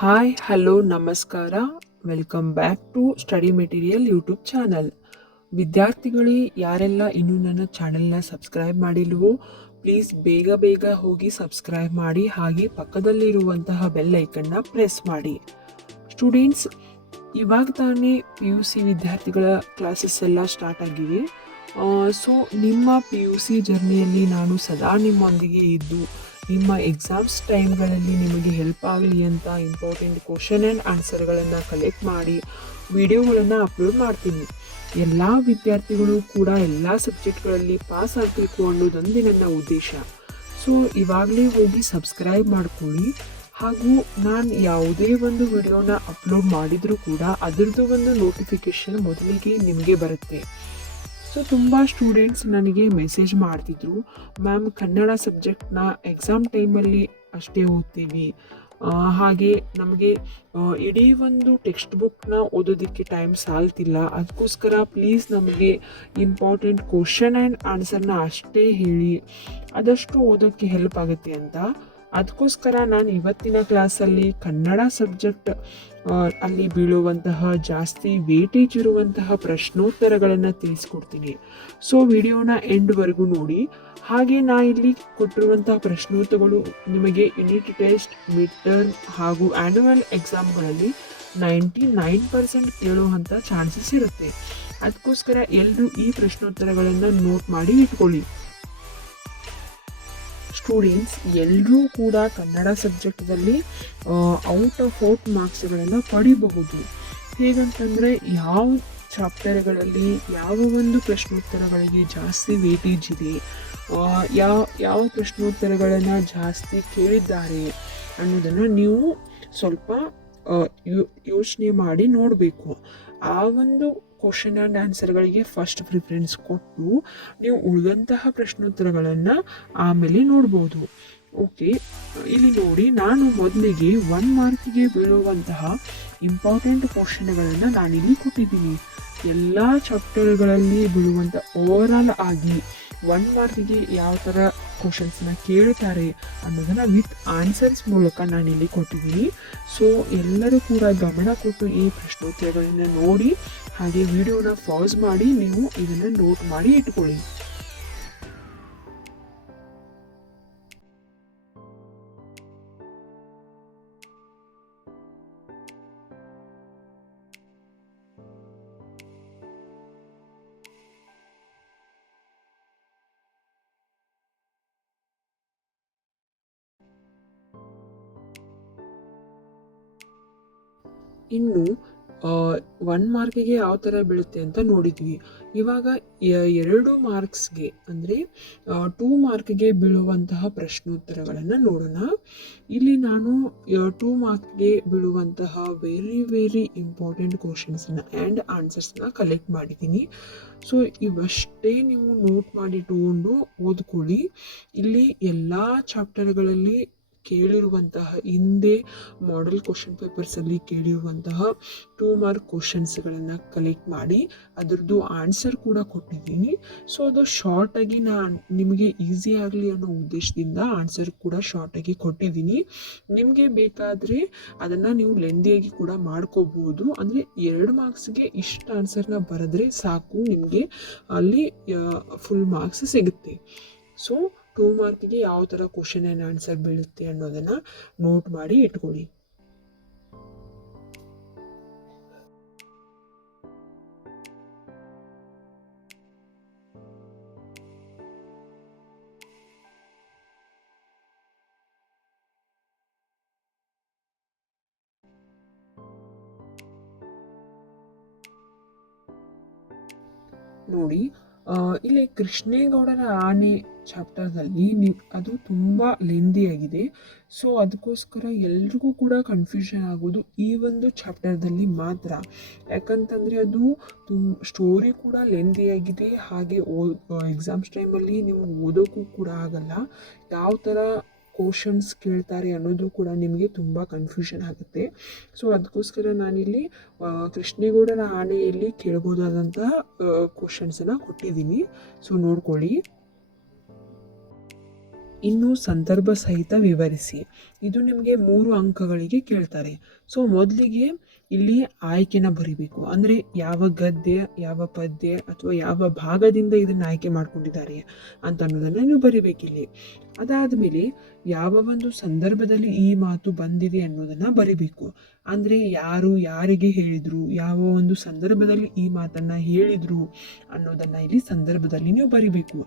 Hi hello ನಮಸ್ಕಾರ. Welcome back to study material YouTube channel. ವಿದ್ಯಾರ್ಥಿಗಳೇ, ಯಾರೆಲ್ಲ ಇನ್ನೂ ನನ್ನ ಚಾನೆಲ್ನ ಸಬ್ಸ್ಕ್ರೈಬ್ ಮಾಡಿಲ್ವೋ ಪ್ಲೀಸ್ ಬೇಗ ಬೇಗ ಹೋಗಿ ಸಬ್ಸ್ಕ್ರೈಬ್ ಮಾಡಿ, ಹಾಗೆ ಪಕ್ಕದಲ್ಲಿರುವಂತಹ ಬೆಲ್ ಐಕನ್ನ ಪ್ರೆಸ್ ಮಾಡಿ. ಸ್ಟೂಡೆಂಟ್ಸ್, ಇವಾಗ ತಾನೇ PUC ವಿದ್ಯಾರ್ಥಿಗಳ ಕ್ಲಾಸಸ್ ಎಲ್ಲ ಸ್ಟಾರ್ಟ್ ಆಗಿವೆ. ಸೊ ನಿಮ್ಮ PUC ಜರ್ನಿಯಲ್ಲಿ ನಾನು ಸದಾ ನಿಮ್ಮೊಂದಿಗೆ ಇದ್ದು ನಿಮ್ಮ ಎಕ್ಸಾಮ್ಸ್ ಟೈಮ್ಗಳಲ್ಲಿ ನಿಮಗೆ ಹೆಲ್ಪ್ ಆಗಲಿ ಅಂತ ಇಂಪಾರ್ಟೆಂಟ್ ಕ್ವಶನ್ ಆ್ಯಂಡ್ ಆನ್ಸರ್ಗಳನ್ನು ಕಲೆಕ್ಟ್ ಮಾಡಿ ವಿಡಿಯೋಗಳನ್ನು ಅಪ್ಲೋಡ್ ಮಾಡ್ತೀನಿ. ಎಲ್ಲ ವಿದ್ಯಾರ್ಥಿಗಳು ಕೂಡ ಎಲ್ಲ ಸಬ್ಜೆಕ್ಟ್ಗಳಲ್ಲಿ ಪಾಸ್ ಆಗಬೇಕು ಅನ್ನೋದೊಂದೇ ನನ್ನ ಉದ್ದೇಶ. ಸೊ ಇವಾಗಲೇ ಹೋಗಿ ಸಬ್ಸ್ಕ್ರೈಬ್ ಮಾಡ್ಕೊಳ್ಳಿ. ಹಾಗೂ ನಾನು ಯಾವುದೇ ಒಂದು ವಿಡಿಯೋನ ಅಪ್ಲೋಡ್ ಮಾಡಿದರೂ ಕೂಡ ಅದರದ್ದು ಒಂದು ನೋಟಿಫಿಕೇಷನ್ ಮೊದಲಿಗೆ ನಿಮಗೆ ಬರುತ್ತೆ. ಸೊ ತುಂಬ ಸ್ಟೂಡೆಂಟ್ಸ್ ನನಗೆ ಮೆಸೇಜ್ ಮಾಡ್ತಿದ್ರು, ಮ್ಯಾಮ್ ಕನ್ನಡ ಸಬ್ಜೆಕ್ಟ್ನ ಎಕ್ಸಾಮ್ ಟೈಮಲ್ಲಿ ಅಷ್ಟೇ ಓದ್ತೀವಿ, ಹಾಗೆ ನಮಗೆ ಇಡೀ ಒಂದು ಟೆಕ್ಸ್ಟ್ ಬುಕ್ನ ಓದೋದಕ್ಕೆ ಟೈಮ್ ಸಾಲ್ತಿಲ್ಲ, ಅದಕ್ಕೋಸ್ಕರ ಪ್ಲೀಸ್ ನಮಗೆ ಇಂಪಾರ್ಟೆಂಟ್ ಕ್ವಶನ್ ಆ್ಯಂಡ್ ಆನ್ಸರ್ನ ಅಷ್ಟೇ ಹೇಳಿ, ಆದಷ್ಟು ಓದೋಕ್ಕೆ ಹೆಲ್ಪ್ ಆಗುತ್ತೆ ಅಂತ. ಅದಕ್ಕೋಸ್ಕರ ನಾನು ಇವತ್ತಿನ ಕ್ಲಾಸಲ್ಲಿ ಕನ್ನಡ ಸಬ್ಜೆಕ್ಟ್ ಅಲ್ಲಿ ಬೀಳುವಂತಹ ಜಾಸ್ತಿ ವೇಟೇಜ್ ಇರುವಂತಹ ಪ್ರಶ್ನೋತ್ತರಗಳನ್ನು ತಿಳಿಸ್ಕೊಡ್ತೀನಿ. ಸೊ ವಿಡಿಯೋನ ಎಂಡ್ವರೆಗೂ ನೋಡಿ. ಹಾಗೆ ನಾ ಇಲ್ಲಿ ಕೊಟ್ಟಿರುವಂತಹ ಪ್ರಶ್ನೋತ್ತರಗಳು ನಿಮಗೆ ಯೂನಿಟ್ ಟೆಸ್ಟ್, ಮಿಡ್ ಟರ್ಮ್ ಹಾಗೂ ಆ್ಯನ್ಯುವಲ್ ಎಕ್ಸಾಮ್ಗಳಲ್ಲಿ 99% ಕೇಳುವಂಥ ಚಾನ್ಸಸ್ ಇರುತ್ತೆ. ಅದಕ್ಕೋಸ್ಕರ ಎಲ್ಲರೂ ಈ ಪ್ರಶ್ನೋತ್ತರಗಳನ್ನು ನೋಟ್ ಮಾಡಿ ಇಟ್ಕೊಳ್ಳಿ. ಸ್ಟೂಡೆಂಟ್ಸ್ ಎಲ್ಲರೂ ಕೂಡ ಕನ್ನಡ ಸಬ್ಜೆಕ್ಟಲ್ಲಿ ಔಟ್ ಆಫ್ ಮಾರ್ಕ್ಸ್ಗಳನ್ನು ಪಡಿಬಹುದು. ಹೇಗಂತಂದರೆ ಯಾವ ಚಾಪ್ಟರ್ಗಳಲ್ಲಿ ಯಾವ ಒಂದು ಪ್ರಶ್ನೋತ್ತರಗಳಿಗೆ ಜಾಸ್ತಿ ವೇಟೇಜ್ ಇದೆ, ಯಾವ ಪ್ರಶ್ನೋತ್ತರಗಳನ್ನು ಜಾಸ್ತಿ ಕೇಳಿದ್ದಾರೆ ಅನ್ನೋದನ್ನು ನೀವು ಸ್ವಲ್ಪ ಯೋಚನೆ ಮಾಡಿ ನೋಡಬೇಕು. ಆ ಒಂದು ಕ್ವಶನ್ ಆ್ಯಂಡ್ ಆನ್ಸರ್ಗಳಿಗೆ ಫಸ್ಟ್ ಪ್ರಿಫರೆನ್ಸ್ ಕೊಟ್ಟು ನೀವು ಉಳಿದಂತಹ ಪ್ರಶ್ನೋತ್ತರಗಳನ್ನು ಆಮೇಲೆ ನೋಡ್ಬೋದು. ಓಕೆ, ಇಲ್ಲಿ ನೋಡಿ, ನಾನು ಮೊದಲಿಗೆ 1 ಮಾರ್ಕಿಗೆ ಬೀಳುವಂತಹ ಇಂಪಾರ್ಟೆಂಟ್ ಕ್ವಶನ್ಗಳನ್ನು ನಾನಿಲ್ಲಿ ಕೊಟ್ಟಿದ್ದೀನಿ. ಎಲ್ಲ ಚಾಪ್ಟರ್ಗಳಲ್ಲಿ ಬೀಳುವಂಥ ಓವರಾಲ್ ಆಗಿ 1 ಮಾರ್ಕಿಗೆ ಯಾವ ಥರ ಕ್ವಶನ್ಸ್ನ ಕೇಳ್ತಾರೆ ಅನ್ನೋದನ್ನು ವಿತ್ ಆನ್ಸರ್ಸ್ ಮೂಲಕ ನಾನಿಲ್ಲಿ ಕೊಟ್ಟಿದ್ದೀನಿ. ಸೊ ಎಲ್ಲರೂ ಕೂಡ ಗಮನ ಕೊಟ್ಟು ಈ ಪ್ರಶ್ನೋತ್ತರಗಳನ್ನು ನೋಡಿ, ಹಾಗೆ ವಿಡಿಯೋನ ಪಾಸ್ ಮಾಡಿ ನೀವು ಇದನ್ನು ನೋಟ್ ಮಾಡಿ ಇಟ್ಕೊಳ್ಳಿ. ಇನ್ನು 1 ಮಾರ್ಕಿಗೆ ಯಾವ ಥರ ಬೀಳುತ್ತೆ ಅಂತ ನೋಡಿದ್ವಿ. ಇವಾಗ 2 ಮಾರ್ಕ್ಸ್ಗೆ ಅಂದರೆ 2 ಮಾರ್ಕ್ಗೆ ಬೀಳುವಂತಹ ಪ್ರಶ್ನೋತ್ತರಗಳನ್ನು ನೋಡೋಣ. ಇಲ್ಲಿ ನಾನು 2 ಮಾರ್ಕ್ಗೆ ಬೀಳುವಂತಹ ವೆರಿ ಇಂಪಾರ್ಟೆಂಟ್ ಕ್ವಶನ್ಸ್ನ ಆ್ಯಂಡ್ ಆನ್ಸರ್ಸ್ನ ಕಲೆಕ್ಟ್ ಮಾಡಿದ್ದೀನಿ. ಸೊ ಇವಷ್ಟೇ ನೀವು ನೋಟ್ ಮಾಡಿ ಇಟ್ಕೊಂಡು ಓದ್ಕೊಳ್ಳಿ. ಇಲ್ಲಿ ಎಲ್ಲ ಚಾಪ್ಟರ್ಗಳಲ್ಲಿ ಕೇಳಿರುವಂತಹ ಹಿಂದೆ ಮಾಡೆಲ್ ಕ್ವಶನ್ ಪೇಪರ್ಸಲ್ಲಿ ಕೇಳಿರುವಂತಹ 2 ಮಾರ್ಕ್ ಕ್ವಶನ್ಸ್ಗಳನ್ನು ಕಲೆಕ್ಟ್ ಮಾಡಿ ಅದರದ್ದು ಆನ್ಸರ್ ಕೂಡ ಕೊಟ್ಟಿದ್ದೀನಿ. ಸೊ ಅದು ಶಾರ್ಟಾಗಿ ನಾನು ನಿಮಗೆ ಈಸಿ ಆಗಲಿ ಅನ್ನೋ ಉದ್ದೇಶದಿಂದ ಆನ್ಸರ್ ಕೂಡ ಶಾರ್ಟಾಗಿ ಕೊಟ್ಟಿದ್ದೀನಿ. ನಿಮಗೆ ಬೇಕಾದರೆ ಅದನ್ನು ನೀವು ಲೆಂದಿಯಾಗಿ ಕೂಡ ಮಾಡ್ಕೋಬೋದು. ಅಂದರೆ 2 ಮಾರ್ಕ್ಸ್ಗೆ ಇಷ್ಟು ಆನ್ಸರ್ನ ಬರೆದ್ರೆ ಸಾಕು, ನಿಮಗೆ ಅಲ್ಲಿ ಫುಲ್ ಮಾರ್ಕ್ಸ್ ಸಿಗುತ್ತೆ. ಸೊ 2 ಮಾರ್ಕಿಗೆ ಯಾವ ಥರ ಕ್ವಶನ್ ಆ್ಯಂಡ್ ಆನ್ಸರ್ ಬೀಳುತ್ತೆ ಅನ್ನೋದನ್ನು ನೋಟ್ ಮಾಡಿ ಇಟ್ಕೊಳ್ಳಿ. ನೋಡಿ, ಇಲ್ಲಿ ಕೃಷ್ಣೇಗೌಡರ ಆನೆ ಚಾಪ್ಟರ್ದಲ್ಲಿ ಅದು ತುಂಬ ಲೆಂದಿಯಾಗಿದೆ. ಸೊ ಅದಕ್ಕೋಸ್ಕರ ಎಲ್ರಿಗೂ ಕೂಡ ಕನ್ಫ್ಯೂಷನ್ ಆಗೋದು ಈ ಒಂದು ಚಾಪ್ಟರ್ದಲ್ಲಿ ಮಾತ್ರ. ಯಾಕಂತಂದರೆ ಅದು ಸ್ಟೋರಿ ಕೂಡ ಲೆಂದಿಯಾಗಿದೆ, ಹಾಗೆ ಎಕ್ಸಾಮ್ಸ್ ಟೈಮಲ್ಲಿ ನೀವು ಓದೋಕ್ಕೂ ಕೂಡ ಆಗಲ್ಲ. ಯಾವ ಥರ ಕ್ವಶನ್ಸ್ ಕೇಳ್ತಾರೆ ಅನ್ನೋದು ಕೂಡ ನಿಮಗೆ ತುಂಬ ಕನ್ಫ್ಯೂಷನ್ ಆಗುತ್ತೆ. ಸೊ ಅದಕ್ಕೋಸ್ಕರ ನಾನಿಲ್ಲಿ ಕೃಷ್ಣೇಗೌಡರ ಆನೆಯಲ್ಲಿ ಕೇಳ್ಬೋದಾದಂತಹ ಕ್ವಶನ್ಸನ್ನು ಕೊಟ್ಟಿದ್ದೀನಿ. ಸೊ ನೋಡ್ಕೊಳ್ಳಿ. ಇನ್ನು ಸಂದರ್ಭ ಸಹಿತ ವಿವರಿಸಿ. ಇದು ನಿಮಗೆ 3 ಅಂಕಗಳಿಗೆ ಕೇಳ್ತಾರೆ. ಸೊ ಮೊದಲಿಗೆ ಇಲ್ಲಿ ಆಯ್ಕೆನ ಬರಿಬೇಕು. ಅಂದರೆ ಯಾವ ಗದ್ಯ, ಯಾವ ಪದ್ಯ ಅಥವಾ ಯಾವ ಭಾಗದಿಂದ ಇದನ್ನು ಆಯ್ಕೆ ಮಾಡ್ಕೊಂಡಿದ್ದಾರೆ ಅಂತ ಅನ್ನೋದನ್ನು ನೀವು ಬರಿಬೇಕಿಲ್ಲಿ. ಅದಾದಮೇಲೆ ಯಾವ ಒಂದು ಸಂದರ್ಭದಲ್ಲಿ ಈ ಮಾತು ಬಂದಿದೆ ಅನ್ನೋದನ್ನು ಬರಿಬೇಕು. ಅಂದರೆ ಯಾರು ಯಾರಿಗೆ ಹೇಳಿದರು, ಯಾವ ಒಂದು ಸಂದರ್ಭದಲ್ಲಿ ಈ ಮಾತನ್ನು ಹೇಳಿದರು ಅನ್ನೋದನ್ನು ಇಲ್ಲಿ ಸಂದರ್ಭದಲ್ಲಿ ನೀವು ಬರಿಬೇಕು.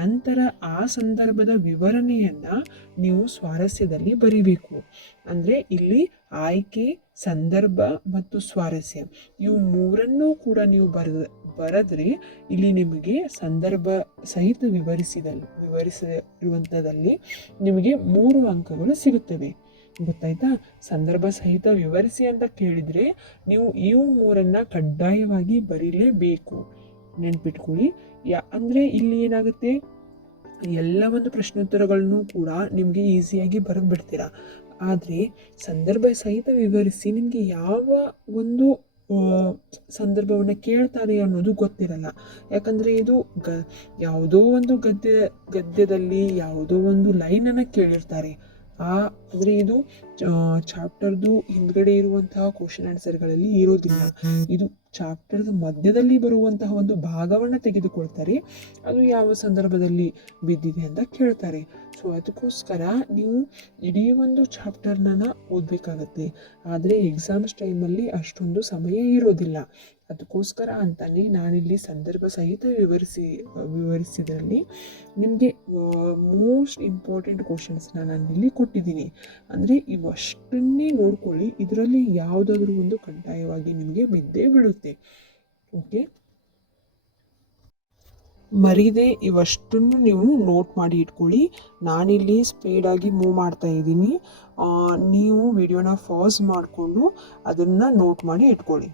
ನಂತರ ಆ ಸಂದರ್ಭದ ವಿವರಣೆಯನ್ನು ನೀವು ಸ್ವಾರಸ್ಯದಲ್ಲಿ ಬರಿಬೇಕು. ಅಂದರೆ ಇಲ್ಲಿ ಆಯ್ಕೆ, ಸಂದರ್ಭ ಮತ್ತು ಸ್ವಾರಸ್ಯ ಇವು ಮೂರನ್ನೂ ಕೂಡ ನೀವು ಬರೆದ್ರೆ ಇಲ್ಲಿ ನಿಮಗೆ ಸಂದರ್ಭ ಸಹಿತ ವಿವರಿಸಿರುವಂಥದ್ದಲ್ಲಿ ನಿಮಗೆ 3 ಅಂಕಗಳು ಸಿಗುತ್ತವೆ. ಗೊತ್ತಾಯ್ತಾ? ಸಂದರ್ಭ ಸಹಿತ ವಿವರಿಸಿ ಅಂತ ಕೇಳಿದರೆ ನೀವು ಇವು 3 ಕಡ್ಡಾಯವಾಗಿ ಬರೀಲೇಬೇಕು. ನೆನ್ಪಿಟ್ಕೊಳ್ಳಿ. ಅಂದರೆ ಇಲ್ಲಿ ಏನಾಗುತ್ತೆ, ಎಲ್ಲ ಒಂದು ಪ್ರಶ್ನೋತ್ತರಗಳನ್ನು ಕೂಡ ನಿಮಗೆ ಈಸಿಯಾಗಿ ಬರೆದು ಬಿಡ್ತೀರಾ. ಆದರೆ ಸಂದರ್ಭ ಸಹಿತ ವಿವರಿಸಿ ನಿಮಗೆ ಯಾವ ಒಂದು ಸಂದರ್ಭವನ್ನು ಕೇಳ್ತಾರೆ ಅನ್ನೋದು ಗೊತ್ತಿರಲ್ಲ. ಯಾಕಂದರೆ ಇದು ಯಾವುದೋ ಒಂದು ಗದ್ಯದಲ್ಲಿ ಯಾವುದೋ ಒಂದು ಲೈನನ್ನು ಕೇಳಿರ್ತಾರೆ. ಅಂದರೆ ಇದು ಚಾಪ್ಟರ್ದು ಹಿಂದ್ಗಡೆ ಇರುವಂತಹ ಕ್ವಶನ್ ಆನ್ಸರ್ಗಳಲ್ಲಿ ಇರೋದಿಲ್ಲ. ಇದು ಚಾಪ್ಟರ್ದ ಮಧ್ಯದಲ್ಲಿ ಬರುವಂತಹ ಒಂದು ಭಾಗವನ್ನು ತೆಗೆದುಕೊಳ್ತಾರೆ. ಅದು ಯಾವ ಸಂದರ್ಭದಲ್ಲಿ ಬಿದ್ದಿದೆ ಅಂತ ಕೇಳ್ತಾರೆ. ಸೊ ಅದಕ್ಕೋಸ್ಕರ ನೀವು ಇಡೀ ಒಂದು ಚಾಪ್ಟರ್ನ ಓದಬೇಕಾಗತ್ತೆ. ಆದರೆ ಎಕ್ಸಾಮ್ಸ್ ಟೈಮಲ್ಲಿ ಅಷ್ಟೊಂದು ಸಮಯ ಇರೋದಿಲ್ಲ. ಅದಕ್ಕೋಸ್ಕರ ಅಂತಲೇ ನಾನಿಲ್ಲಿ ಸಂದರ್ಭ ಸಹಿತ ವಿವರಿಸಿದ್ರಲ್ಲಿ ನಿಮಗೆ ಮೋಸ್ಟ್ ಇಂಪಾರ್ಟೆಂಟ್ ಕ್ವಶನ್ಸ್ನ ನಾನಿಲ್ಲಿ ಕೊಟ್ಟಿದ್ದೀನಿ. ಅಂದರೆ ಇವಷ್ಟನ್ನೇ ನೋಡ್ಕೊಳ್ಳಿ. ಇದರಲ್ಲಿ ಯಾವುದಾದ್ರೂ ಒಂದು ಕಡ್ಡಾಯವಾಗಿ ನಿಮಗೆ ಬಿದ್ದೇ ಬಿಡುತ್ತೆ. ಓಕೆ, ಮರೀದೆ ಇವಷ್ಟನ್ನು ನೀವು ನೋಟ್ ಮಾಡಿ ಇಟ್ಕೊಳ್ಳಿ. ನಾನಿಲ್ಲಿ ಸ್ಪೀಡಾಗಿ ಮೂವ್ ಮಾಡ್ತಾ ಇದ್ದೀನಿ. ನೀವು ವಿಡಿಯೋನ ಪಾಸ್ ಮಾಡಿಕೊಂಡು ಅದನ್ನು ನೋಟ್ ಮಾಡಿ ಇಟ್ಕೊಳ್ಳಿ.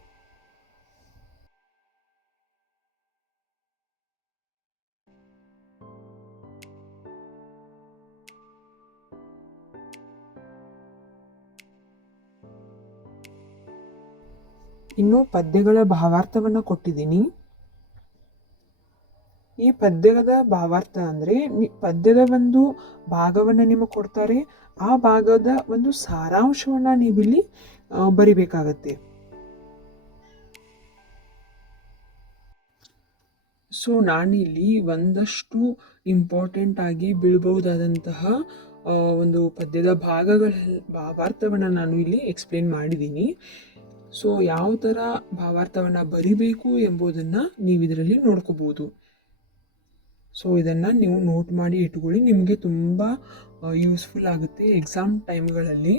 ಇನ್ನು ಪದ್ಯಗಳ ಭಾವಾರ್ಥವನ್ನು ಕೊಟ್ಟಿದ್ದೀನಿ. ಈ ಪದ್ಯದ ಭಾವಾರ್ಥ ಅಂದರೆ ಪದ್ಯದ ಒಂದು ಭಾಗವನ್ನು ನಿಮಗೆ ಕೊಡ್ತಾರೆ. ಆ ಭಾಗದ ಒಂದು ಸಾರಾಂಶವನ್ನು ನೀವಿಲ್ಲಿ ಬರಿಬೇಕಾಗತ್ತೆ. ಸೊ ನಾನಿಲ್ಲಿ ಒಂದಷ್ಟು ಇಂಪಾರ್ಟೆಂಟ್ ಆಗಿ ಬೀಳ್ಬಹುದಾದಂತಹ ಒಂದು ಪದ್ಯದ ಭಾವಾರ್ಥವನ್ನು ನಾನು ಇಲ್ಲಿ ಎಕ್ಸ್ಪ್ಲೇನ್ ಮಾಡಿದ್ದೀನಿ. ಸೊ ಯಾವ ಥರ ಭಾವಾರ್ಥವನ್ನು ಬರಿಬೇಕು ಎಂಬುದನ್ನು ನೀವು ಇದರಲ್ಲಿ ನೋಡ್ಕೋಬೋದು. ಸೊ ಇದನ್ನು ನೀವು ನೋಟ್ ಮಾಡಿ ಇಟ್ಕೊಳ್ಳಿ. ನಿಮಗೆ ತುಂಬ ಯೂಸ್ಫುಲ್ ಆಗುತ್ತೆ ಎಕ್ಸಾಮ್ ಟೈಮ್ಗಳಲ್ಲಿ.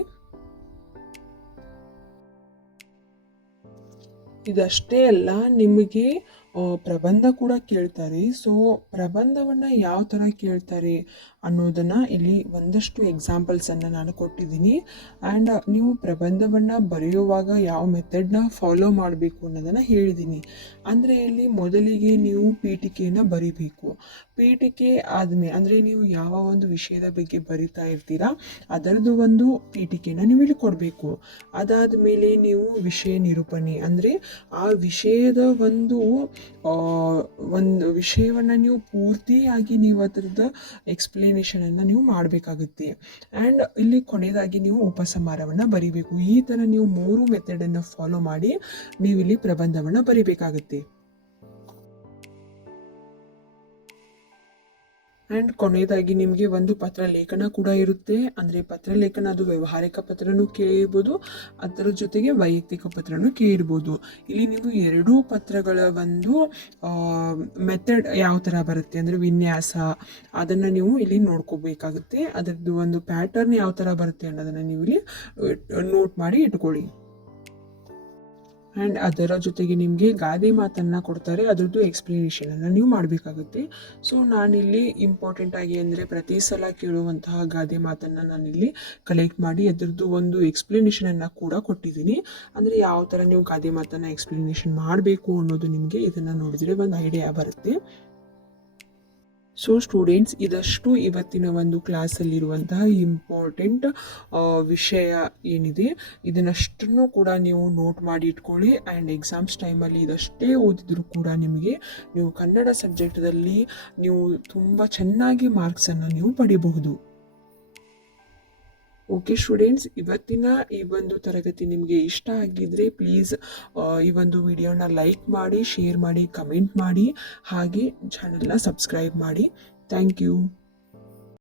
ಇದಷ್ಟೇ ಅಲ್ಲ, ನಿಮಗೆ ಪ್ರಬಂಧ ಕೂಡ ಕೇಳ್ತಾರೆ. ಸೊ ಪ್ರಬಂಧವನ್ನು ಯಾವ ಥರ ಕೇಳ್ತಾರೆ ಅನ್ನೋದನ್ನು ಇಲ್ಲಿ ಒಂದಷ್ಟು ಎಕ್ಸಾಂಪಲ್ಸನ್ನು ನಾನು ಕೊಟ್ಟಿದ್ದೀನಿ. ಆ್ಯಂಡ್ ನೀವು ಪ್ರಬಂಧವನ್ನು ಬರೆಯುವಾಗ ಯಾವ ಮೆಥಡ್ನ ಫಾಲೋ ಮಾಡಬೇಕು ಅನ್ನೋದನ್ನು ಹೇಳಿದ್ದೀನಿ. ಅಂದರೆ ಇಲ್ಲಿ ಮೊದಲಿಗೆ ನೀವು ಪೀಠಿಕೆಯನ್ನು ಬರೀಬೇಕು. ಪೀಠಿಕೆ ಆದಮೇಲೆ ಅಂದರೆ ನೀವು ಯಾವ ಒಂದು ವಿಷಯದ ಬಗ್ಗೆ ಬರಿತಾ ಇರ್ತೀರಾ ಅದರದ್ದು ಒಂದು ಪೀಠಿಕೆನ ನೀವು ಇಲ್ಲಿ ಕೊಡಬೇಕು. ಅದಾದ ಮೇಲೆ ನೀವು ವಿಷಯ ನಿರೂಪಣೆ ಅಂದರೆ ಆ ವಿಷಯದ ಒಂದು ವಿಷಯವನ್ನು ನೀವು ಪೂರ್ತಿಯಾಗಿ ನೀವು ಅದರದ್ದು ಎಕ್ಸ್ಪ್ಲನೇಷನನ್ನು ನೀವು ಮಾಡಬೇಕಾಗುತ್ತೆ. ಆ್ಯಂಡ್ ಇಲ್ಲಿ ಕೊನೆಯದಾಗಿ ನೀವು ಉಪಸಂಹಾರವನ್ನು ಬರಿಬೇಕು. ಈ ಥರ ನೀವು 3 ಮೆಥಡನ್ನು ಫಾಲೋ ಮಾಡಿ ನೀವು ಇಲ್ಲಿ ಪ್ರಬಂಧವನ್ನು ಬರಿಬೇಕಾಗುತ್ತೆ. ಆ್ಯಂಡ್ ಕೊನೆಯದಾಗಿ ನಿಮಗೆ ಒಂದು ಪತ್ರ ಲೇಖನ ಕೂಡ ಇರುತ್ತೆ. ಅಂದರೆ ಪತ್ರ ಲೇಖನ ಅದು ವ್ಯಾವಹಾರಿಕ ಪತ್ರನೂ ಕೇಳಿರ್ಬೋದು, ಅದರ ಜೊತೆಗೆ ವೈಯಕ್ತಿಕ ಪತ್ರನೂ ಕೇಳಿರ್ಬೋದು. ಇಲ್ಲಿ ನೀವು 2 ಪತ್ರಗಳ ಒಂದು ಮೆಥಡ್ ಯಾವ ಥರ ಬರುತ್ತೆ ಅಂದರೆ ವಿನ್ಯಾಸ, ಅದನ್ನು ನೀವು ಇಲ್ಲಿ ನೋಡ್ಕೋಬೇಕಾಗುತ್ತೆ. ಅದರದ್ದು ಒಂದು ಪ್ಯಾಟರ್ನ್ ಯಾವ ಥರ ಬರುತ್ತೆ ಅನ್ನೋದನ್ನು ನೀವು ಇಲ್ಲಿ ನೋಟ್ ಮಾಡಿ ಇಟ್ಕೊಳ್ಳಿ. ಆ್ಯಂಡ್ ಅದರ ಜೊತೆಗೆ ನಿಮಗೆ ಗಾದೆ ಮಾತನ್ನು ಕೊಡ್ತಾರೆ, ಅದರದ್ದು ಎಕ್ಸ್ಪ್ಲನೇಷನನ್ನು ನೀವು ಮಾಡಬೇಕಾಗುತ್ತೆ. ಸೊ ನಾನಿಲ್ಲಿ ಇಂಪಾರ್ಟೆಂಟ್ ಆಗಿ ಅಂದರೆ ಪ್ರತಿ ಸಲ ಕೇಳುವಂತಹ ಗಾದೆ ಮಾತನ್ನು ನಾನಿಲ್ಲಿ ಕಲೆಕ್ಟ್ ಮಾಡಿ ಅದರದ್ದು ಒಂದು ಎಕ್ಸ್ಪ್ಲನೇಷನನ್ನು ಕೂಡ ಕೊಟ್ಟಿದ್ದೀನಿ. ಅಂದರೆ ಯಾವ ಥರ ನೀವು ಗಾದೆ ಮಾತನ್ನು ಎಕ್ಸ್ಪ್ಲನೇಷನ್ ಮಾಡಬೇಕು ಅನ್ನೋದು ನಿಮಗೆ ಇದನ್ನು ನೋಡಿದರೆ ಒಂದು ಐಡಿಯಾ ಬರುತ್ತೆ. ಸೊ ಸ್ಟೂಡೆಂಟ್ಸ್, ಇದಷ್ಟು ಇವತ್ತಿನ ಒಂದು ಕ್ಲಾಸಲ್ಲಿರುವಂತಹ ಇಂಪಾರ್ಟೆಂಟ್ ವಿಷಯ ಏನಿದೆ ಇದನ್ನಷ್ಟನ್ನು ಕೂಡ ನೀವು ನೋಟ್ ಮಾಡಿ ಇಟ್ಕೊಳ್ಳಿ. ಆ್ಯಂಡ್ ಎಕ್ಸಾಮ್ಸ್ ಟೈಮಲ್ಲಿ ಇದಷ್ಟೇ ಓದಿದ್ರು ಕೂಡ ನೀವು ಕನ್ನಡ ಸಬ್ಜೆಕ್ಟಲ್ಲಿ ನೀವು ತುಂಬ ಚೆನ್ನಾಗಿ ಮಾರ್ಕ್ಸನ್ನು ನೀವು ಪಡಿಬಹುದು. ಓಕೆ ಸ್ಟೂಡೆಂಟ್ಸ್, ಇವತ್ತಿನ ಈ ಒಂದು ತರಗತಿ ನಿಮಗೆ ಇಷ್ಟ ಆಗಿದ್ರೆ ಪ್ಲೀಸ್ ಈ ಒಂದು ವಿಡಿಯೋನ ಲೈಕ್ ಮಾಡಿ, ಶೇರ್ ಮಾಡಿ, ಕಮೆಂಟ್ ಮಾಡಿ, ಹಾಗೆ ಚಾನಲ್ನ ಸಬ್ಸ್ಕ್ರೈಬ್ ಮಾಡಿ. Thank you.